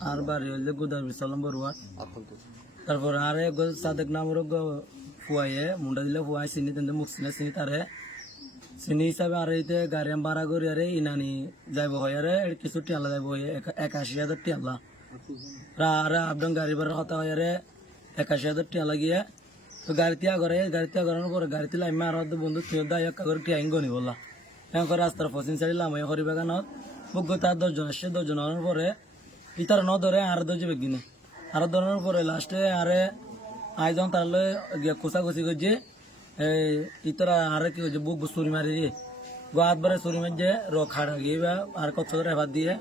আর বাড়ি হইলে গুদার সালাম বড়ুয়া তারপর আর এক সাদেক নামের ফুয়াইয়ে, মুন্ডা দিলে ফুয়াই চিনি তেন মুখ চিনে চিনি তারে। চিনি হিসাবে আর এইতে গাড়ি ভাড়া করি, আরে ইনানি যাইব হয়, আরে কিছু টিয়ালা যাইব হয়, এক- একাশি হাজার টিয়ালা। আরে আপডাউন গাড়ি ভাড়া কথা হয়, আরে একাশি হাজার টিয়ালা গিয়ে। তো গাড়ি তিয়া করে, গাড়ি তিয়া করানোর পরে গাড়িতে লাইমে আর বন্ধু তুই দায় একটা করে টিয়াইং গনি বললা এখন করে রাস্তার পশ্চিম সাইড লামাই হরি বাগানত তার দশজন আসছে, দশজন হওয়ার পরে ইতার ন ধরে আর যাবে কিনে। আর ধরানোর পরে লাস্টে আরে আই যখন তার গিয়ে কোষাকুষি করছে। এই ইতারা আরে কি করছে বুক সুরি মারি দিয়ে। গো হাত বারে সুরি মারছে, র খাড়া গিয়ে আর কচ্ছ ধরে হাত দিয়ে।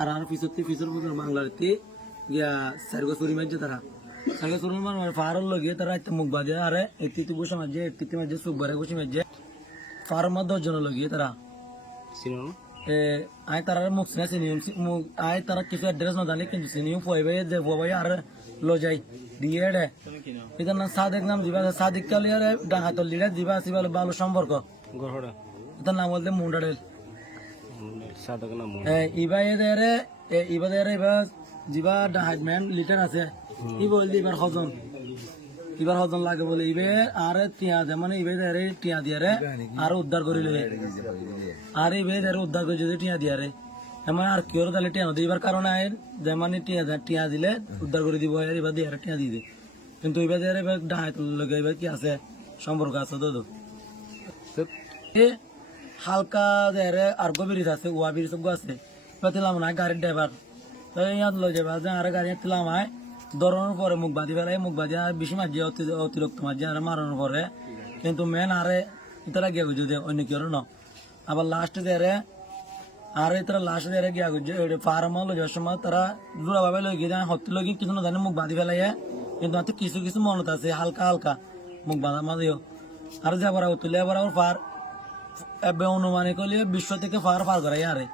আর আর পিছর পিছর বাংলার গিয়া সারগো সুরি মারছে তারা। সারগো সুরি মার মানে ফারল লগিয়ে তারা একটা মুখ বাজে, আরে একটি বসে মারছে, একটি মারছে সুখ বারে বসে মারছে। ফার্মার দশজন লগিয়ে তারা। আই তারা মুখ সিনা চিনিম মুখ আই তারা কিছু অ্যাড্রেস না জানি কিন্তু চিনিও ফুয়াইবে যে ফুয়াই আর লো যাই। দিয়ে রে এটার নাম সাদেক নাম দিবা সাদিক কালি আর ডাহাতল লিডা দিবা আসিবা ভালো সম্পর্ক এটার নাম বলতে মুন্ডাডেল এ ইবা এদের এ ইবা দের এবার যিবা ডাহাত ম্যান লিটার আছে। ই বললি এবার হজন এবার হজন লাগে বলে ইবে আর টিয়া দে মানে ইবে দের টিয়া দিয়ে রে আর উদ্ধার করি লই আর ইবে দের উদ্ধার করে যদি টিয়া দিয়ে রে। এমন আর কিওর তাহলে টিয়া নদী এবার কারণে আয় যে মানে টিয়া দে- টিয়া দিলে উদ্ধার করে দিব আর এবার দিয়ে আর টিয়া দিয়ে দে। কিন্তু এবার দের এবার ডাহাত লগে এবার কি আছে সম্পর্ক আছে তো হালকা দেরে আর গভীর আছে ওয়া বির সব আছে। পেতিলাম না গাড়ির ড্রাইভার তো ইয়াত লই যাবে যে আর গাড়ি তিলাম আয় ধরানোর পরে মুখ বাঁধি ফেলাই, মুখ বাঁধি আর বেশি মাঝে অতিরিক্ত মাঝে আর মারানোর পরে কিন্তু মেন আরে ইতারা গিয়া গুজো অন্য কেউ ন। আবার লাস্ট দেরে আর ইতারা লাস্ট দেরে গিয়া গুজো ফার্ম লই যাওয়ার সময় তারা জোড়া ভাবে লই গিয়ে যায় হত্তি লই কিছু না জানে মুখ বাঁধি ফেলাই কিন্তু হাতে কিছু কিছু মনত আছে, হালকা হালকা মুখ বাঁধা মাঝেও। আর যে আবার তুলে আবার আবার ফার, এবে অনুমানিক হলে বিশ্ব থেকে ফার ফার করাই আরে।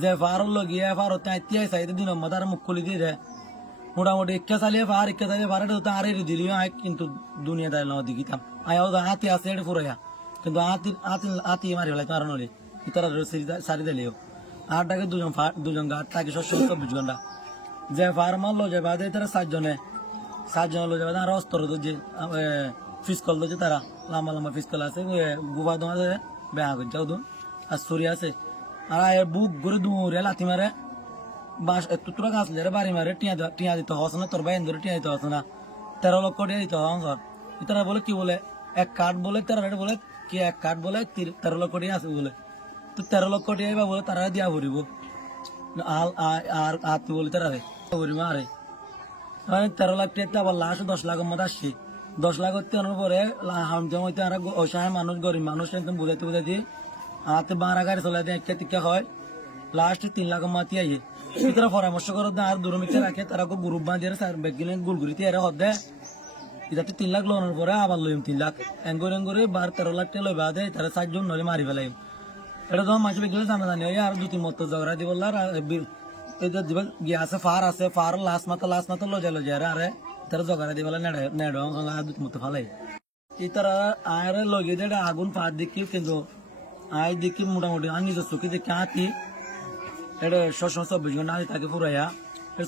যে ফার লগিয়ে ফার হতে আইতে সাইতে দিন মাদার মুখ খুলি দিয়ে দেয় মোটামুটি ইচ্ছা চালিয়ে ফার ইচ্ছা চালিয়ে ফার এটা আরে দিলি, আয় কিন্তু দুনিয়া দায় না দিকিতাম আয় ওদা হাতি আছে, এটা ফুরাইয়া কিন্তু হাতি হাতি হাতি মারি ফেলাই কারণ হলে ইতারা সারি দিলিও আটটাকে দুজন দুজন গাট তাকে শস্য চব্বিশ ঘণ্টা যে ফার মারলো, যে বাদে তারা সাতজনে, সাতজন লো যাবে আর অস্ত্র তো যে ফিসকল তো যে তারা। লম্বা লম্বা ফিসকল আছে গুবা আছে বেহা করে যাও আর সরি আছে। আর বুক ঘুরে দূরে লাথি মারে। বাস তোরা গাছ লেরে বাড়ি মারে টিয়া টিয়া দিতে হস না, তোর বাইন ধরে টিয়া দিতে হস না। তেরো লক্ষ টিয়া দিতে হস তারা বলে কি বলে? এক কাঠ বলে, তেরো রেট বলে কি এক কাঠ বলে, তেরো লক্ষ টিয়া আছে বলে। তো তেরো লক্ষ টিয়া বা বলে, তারা দিয়া ভরিব। আর আর আর তুই বলি তারা রে ভরিব, আরে। মানে তেরো লাখ টাকা আবার লাস্ট দশ লাখের মধ্যে আসছি। দশ লাখ হতে আনার পরে হামতে হইতে আর অসহায় মানুষ, গরিব মানুষ একদম বুঝাইতে বুঝাইতে হাতে বাঁড়া গাড়ি চলাই দিয়ে একটা টিকা হয়। লাস্ট তিন লাখ মাতি আইয়ে ভিতরে পরামর্শ করো না, আর দূরমিতে রাখে, তারা গ্রুপ বাঁধিয়ে স্যার বেগিলে গুলগুড়িতে এরা হদে। এটাতে তিন লাখ লোনের পরে আবার লইম তিন লাখ। এঙ্গরে এঙ্গরে বার তেরো লাখ টাকা লই বাদে তারা চারজন নলে মারি ফেলাই এটা যখন মাছ বেগিলে জানা জানি ওই আর দু তিন মতো ঝগড়া দিব এটা দিব গিয়ে আছে, ফার আছে, ফার লাস্ট মাথা লাস্ট মাথা লজা লজা আরে তারা ঝগড়া দিব নেড়ে নেড়ে আর দু মতো ফালাই। এই তারা আর লগে যেটা আগুন ফার দেখি, কিন্তু আয় দেখি মোটামুটি, আর নিজের চোখে দেখি হাতি এটা ছশো চব্বিশ ঘণ্টা আগে তাকে ফুরাইয়া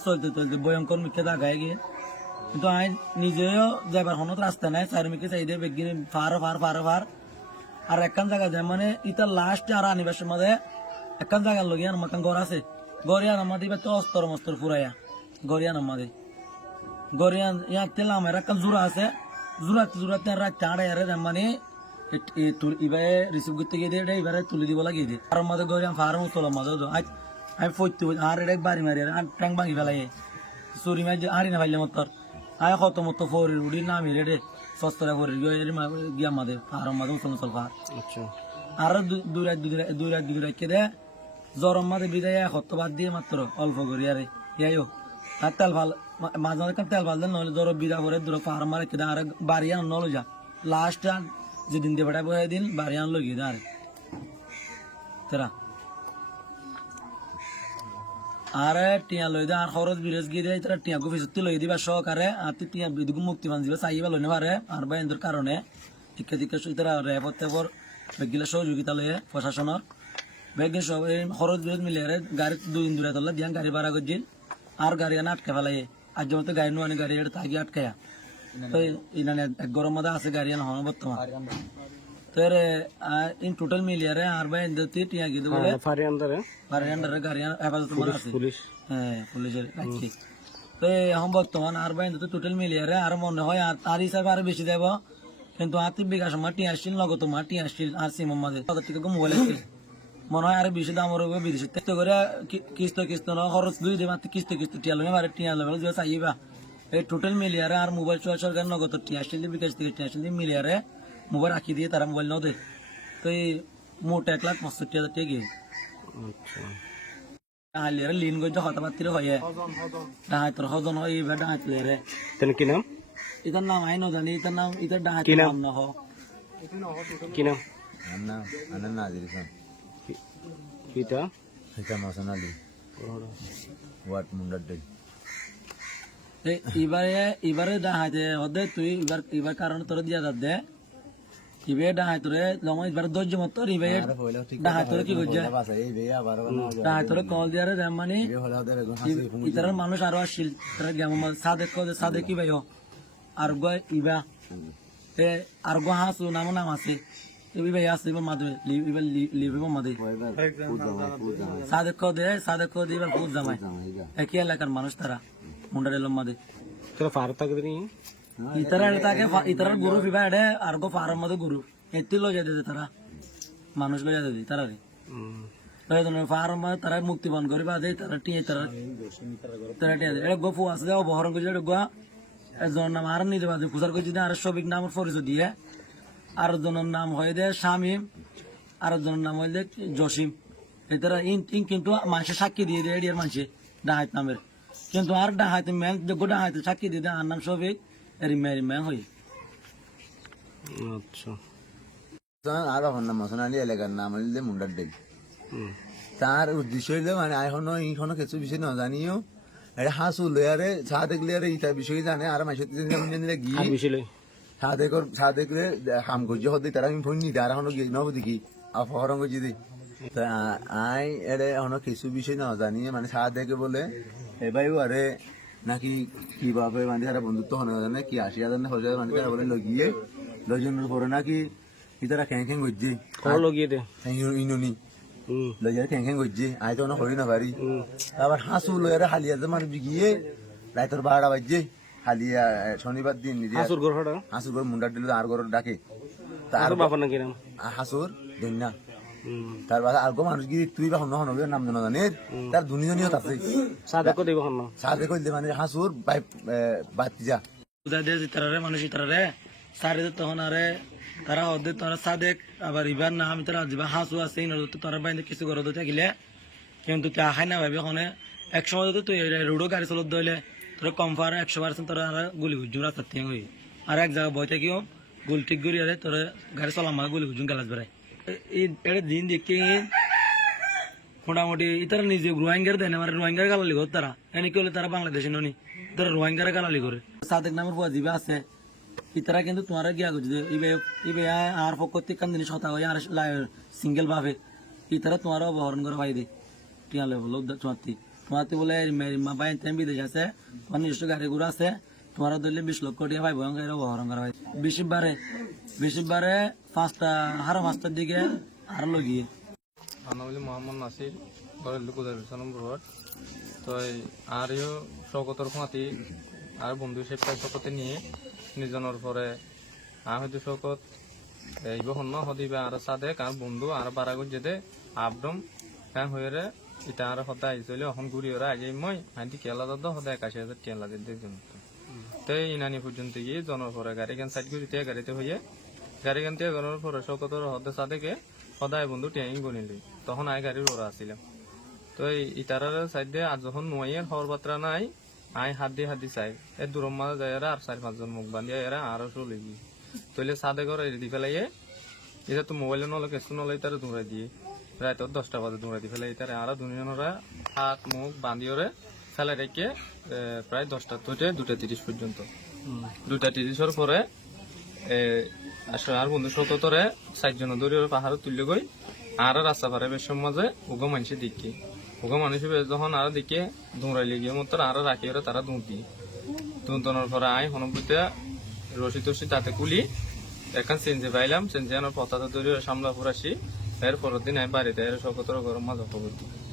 চলতে চলতে ভয়ঙ্কর মিথ্যে দাগায় গিয়ে। কিন্তু আই নিজেও যাবার হনত রাস্তা নাই চারিমিকে চাই দিয়ে বেগিনে ফার ফার ফার ফার। আর একখান জায়গা যায় মানে ইতার লাস্ট আর আনিবার সময় একখান জায়গার লগিয়া আমাকে ঘর আছে। গড়িয়া নামা দিবে তো অস্তর মস্তর ফুরাইয়া গড়িয়া নামা দে গড়িয়া ইয়া তেল আমার একখান জোড়া আছে। জোড়াতে জোড়াতে রাখতে আড়াই আরে মানে এবারে রিসিভ করতে গিয়ে দিয়ে এবারে তুলে দিব লাগিয়ে দিয়ে আর মাঝে গড়িয়া ফার্ম তোলা মাঝে আজ আমি ফইতে আর এটা বাড়ি মারি আর ট্যাং ভাঙি ফেলাই চুরি মারি আড়ি না ফাইলে মতর আয় কত মতো ফরি উড়ি নামি রে সস্তরা ফরি গিয়া মাদে ফার্ম মাঝে উঠল চল ফার আর দুই রাত দুই দুই রাত দুই রাত কে দে জ্বরম মাঝে বিদায় এক হত্য বাদ দিয়ে মাত্র অল্প করি আরে। ইয়াইও আর তেল ভালো মাঝে মাঝে তেল ভালো দেন নহলে জ্বর বিদা করে দূর ফার্ম মারে কেদে আর বাড়ি আন নলো যা। লাস্ট যেদিন দিয়ে বেড়াবো দিন বাড়ি আনলো গিয়ে আরে। তেরা। আরে টিয়া লই দে আর খরচ বিরেজ গিয়ে দেয় তারা টিয়া গুফি সত্যি লই দিবা সহকারে আর তুই টিয়া বিদুগু মুক্তি মান দিবা চাইবা লই পারে আর বাইন্দর কারণে টিকা টিকা সুতরা রেপত তেপর বেগিলা সহযোগিতা লয়ে প্রশাসনের বেগে সব এই খরচ বিরোধ মিলে আরে গাড়ি দুই দূরে তোলা দিয়ান গাড়ি ভাড়া করছিল আর গাড়ি আনা আটকে ফেলাই আজ যেমন গাড়ি নুয়ানি গাড়ি এটা তাগি আটকায়া। তো ইনানে এক গরম মধ্যে আছে গাড়ি আনা হন বর্তমান এর ইন টোটাল মিলিয়ারে আর বাই ইন্দতি টিয়া গিয়ে বলে ফারি আন্দারে পারে আন্ডারে গাড়ি হেফাজত তোমার আছে পুলিশ হ্যাঁ পুলিশের রাখছি তো এখন বর্তমান আর বাইন তো টোটাল মিলিয়ে আর মনে হয় আর আর হিসাবে আর বেশি দেব কিন্তু আতি বিঘা সময় টি আসছিল নগদ তোমার টি আসছিল আর সিম আমাদের তাদের থেকে মোবাইল আসছিল মনে হয় আর বেশি দাম হবে বিদেশে তো করে কি- কিস্ত কিস্ত না খরচ দুই দেবে কিস্ত কিস্ত টিয়া লবে আর টিয়া লবে যে চাইবা এই টোটাল মিলিয়ারে আর মোবাইল চোয়া সরকার নগদ টি আসছিল বিকাশ থেকে টি আসছিল মিলিয়ারে মোবাইল রাখি দিয়ে তারা মোবাইল নদে তো এই মোট এক লাখ পঁয়ষট্টি হাজার টাকা গিয়ে লিন গজ হতা পাত্তিরে হয়ে ডাহাইতর হজন হয় এইবার ডাহাইত রে তেন কি নাম ইতার নাম আই জানি ইতার নাম ইতার ডাহাইত নাম? নাম না হ কি নাম আন্না আন্না নাজির খান কিটা হিসাম হাসান আলী ওয়াট মুন্ডার ডে এবারে এবারে ডাহাইতে হদে তুই এবার এবার কারণ তোর দিয়া দাদ দে ইবে দজ্জ মত কি কল মানে ইতার মানুষ আরও আসছিল তারা গেম সাদেক কল সাদেক কি ভাইও আর গো ইবা এ আর গো হাসু নাম নাম আছে ইবি ভাই আছে ইবা মাদে ইবা লিবে মাদে সাদেক দে সাদেক দে এবার বহুত জামাই একই এলাকার মানুষ তারা মুন্ডার তোরা তাকে নি ইতার এলাকাকে ইতার গুরু ফিবা এডে আর গো ফার্ম মধ্যে গুরু এতি লই যাতে তারা মানুষ লই যাতে তারা রে ফার্ম তারা মুক্তি বন্ধ করি বাদে তারা টিয়ে তারা তারা টিয়ে নাম আর পরিচয় দিয়ে আর একজনের নাম হয় দে শামিম আর একজনের নাম হইলে জসিম এতারা ইন ইন কিন্তু মানুষের সাক্ষী দিয়ে দেয় এডিয়ার মানুষে ডাহাইত নামের কিন্তু আর ডাহাইতে ম্যান যোগ্য ডাহাইতে সাক্ষী দিয়ে দেয় আর নাম সবিক এরি মেরি হই। আচ্ছা। আর হন নাম হাসান আলী এলাকার নাম হইলে মুন্ডার ডে হুম। তার উদ্দেশ্য হইলে মানে এখনও ইখনো কিছু বিষয় না জানিও। এটা হাসু লয়ারে সাদেক লয়ারে ইটা বিষয় জানে। আর মাসে গিয়ে আর বেশি লই। সাদেকর সাদেকরে হাম গজ্য হতে তারা আমি ফোন নিতে আর এখনও গিয়ে নব দেখি আর ফহরং গজি দে তা আ- আই এরে এখনও কিছু বিষয় না জানি মানে সাদেকে বলে এবাইও আরে নাকি কীভাবে মানে তারা বন্ধুত্ব হনে জানে কি আশি হাজার না হজার মানে তারা বলে লগিয়ে লজনের পরে নাকি ইতারা Khyang Khyang গজ্জে call লগিয়ে they. ইনুনি। লজার Khyang Khyang গজ্জে I তো না হরি না পারি আবার হাসু লয়ারে হালিয়া যে মানে বিগিয়ে রাইতর বারোটা বাজছে। হালিয়া শনিবার দিন নিজে হাসুর ঘর হাসুর ঘর মুন্ডার দিল আর ঘর ডাকে। তার বাবার নাকি নাম হাসুর দন্যা হুম তার বাদে আর মানুষ গিয়ে তুই বা হন হন নাম জানা জানে তার দুনি জনিও আছে সাদাকো দেব হন না সাথে কইলে মানে হাসুর বাই বাতি যা। উদা দিয়ে মানুষ তারা রে সারে তখন আরে তারা হদে তারা সাদেক আবার ইবার না আমি তারা দিবা হাসু আছে ইন তো তারা বাইন্দে কিছু করে থাকিলে। কিন্তু তা খাই না ভাবি ওখানে এক সময় তো তুই রোডও গাড়ি চলত দইলে তোর কম পার একশো পার্সেন্ট তোরা আর গুলি হুজুম রাস্তার থেকে হই আর এক জায়গা বই থাকিও গুল ঠিক করি আরে তোর গাড়ি চলাম গুলি হুজুম গালাজ বেড়াই এটা দিন দেখি মোটামুটি ইতারা নিজে রোহিঙ্গার দেয় না মানে রোহিঙ্গার গালালি করে তারা। এনে কি হলে, তারা বাংলাদেশে ননি। তারা রোহিঙ্গার গালালি করে। সাদেক নামের বুয়া আছে। ইতারা কিন্তু তোমার গিয়া করছে ইবে ইবে আর পক্ষ থেকে কান শতা হয় আর সিঙ্গেল ভাবে ইতারা তোমার অপহরণ করে ভাই দে। টিয়া লেভেল তোমারতি তোমারতি বলে মা বাইন বিদেশ আছে, তোমার নিজস্ব গাড়ি ঘোড়া আছে তোমার ধরলে বিশ লক্ষ ভাই ভয়ঙ্কর অপহরণ করা হয় বিশবারে বিশবারে পাঁচটা হারা পাঁচটার দিকে আর লগিয়ে। আমার বলি মোহাম্মদ নাসির, ঘরের লোক উদয় তো আর ইও আর বন্ধু শৌকতে নিয়ে নিজনের পরে আর হয়তো শৌকত এইব হন্য হদিবে আর সাদেক, আর বন্ধু আর বারাগত যেতে আপডম হ্যাঁ হয়ে ইটা আর সদায় আহিছিল এখন ঘুরি ওরা আগে মই, হাঁটি কেলা দাদা, সদায় একাশি হাজার জন্য তো ইনানি পর্যন্ত গিয়ে জনের পরে গাড়ি গান সাইড ঘুরিতে গাড়িতে হইয়ে গাড়ি গান দিয়ে গরমের পরে শৌকতর হদে সাদেকে সদায় বন্ধু টিয়াই গনিলি তখন আই গাড়ির ওরা আসছিলাম তো এই ইটারার সাইড দিয়ে আর যখন নোয়াইয়ের হওয়ার নাই, আই হাত দিয়ে হাত দিয়ে চাই। এর দূরম মাঝে যায় এরা আর চার পাঁচজন মুখ বান্ধিয়া এরা আরও চলে গিয়ে। তৈলে সাদে করে দি ফেলাইয়ে এটা তো মোবাইলে নলে কেসু নলে ইতারে দৌড়াই দিয়ে। রাত দশটা বাজে দৌড়াই দি ফেলাই ইতারে। আর দুজনরা হাত, মুখ বান্ধিওরে ফেলাই রেখে প্রায় দশটা থেকে দুটা তিরিশ পর্যন্ত। দুটা তিরিশের পরে আর বন্ধু সততরে চারজন দৌড়ি পাহাড়ে তুললে গই, আর রাস্তা পারে বেশ মাঝে উগো মানুষে দেখি। ওকে মানুষ যখন আর দিকে দৌড়াইলে গিয়ে মতো আর রাখি ওরা তারা দৌড়তি দৌড়ানোর পরে আই হনবইতে রশি টসি তাতে কুলি, এখন চেঞ্জে পাইলাম, চেঞ্জে আনার পথা ধরে সামলা ফুরাসি এর পরের দিন আমি বাড়িতে এর সকতর গরম মাঝে খবর দিই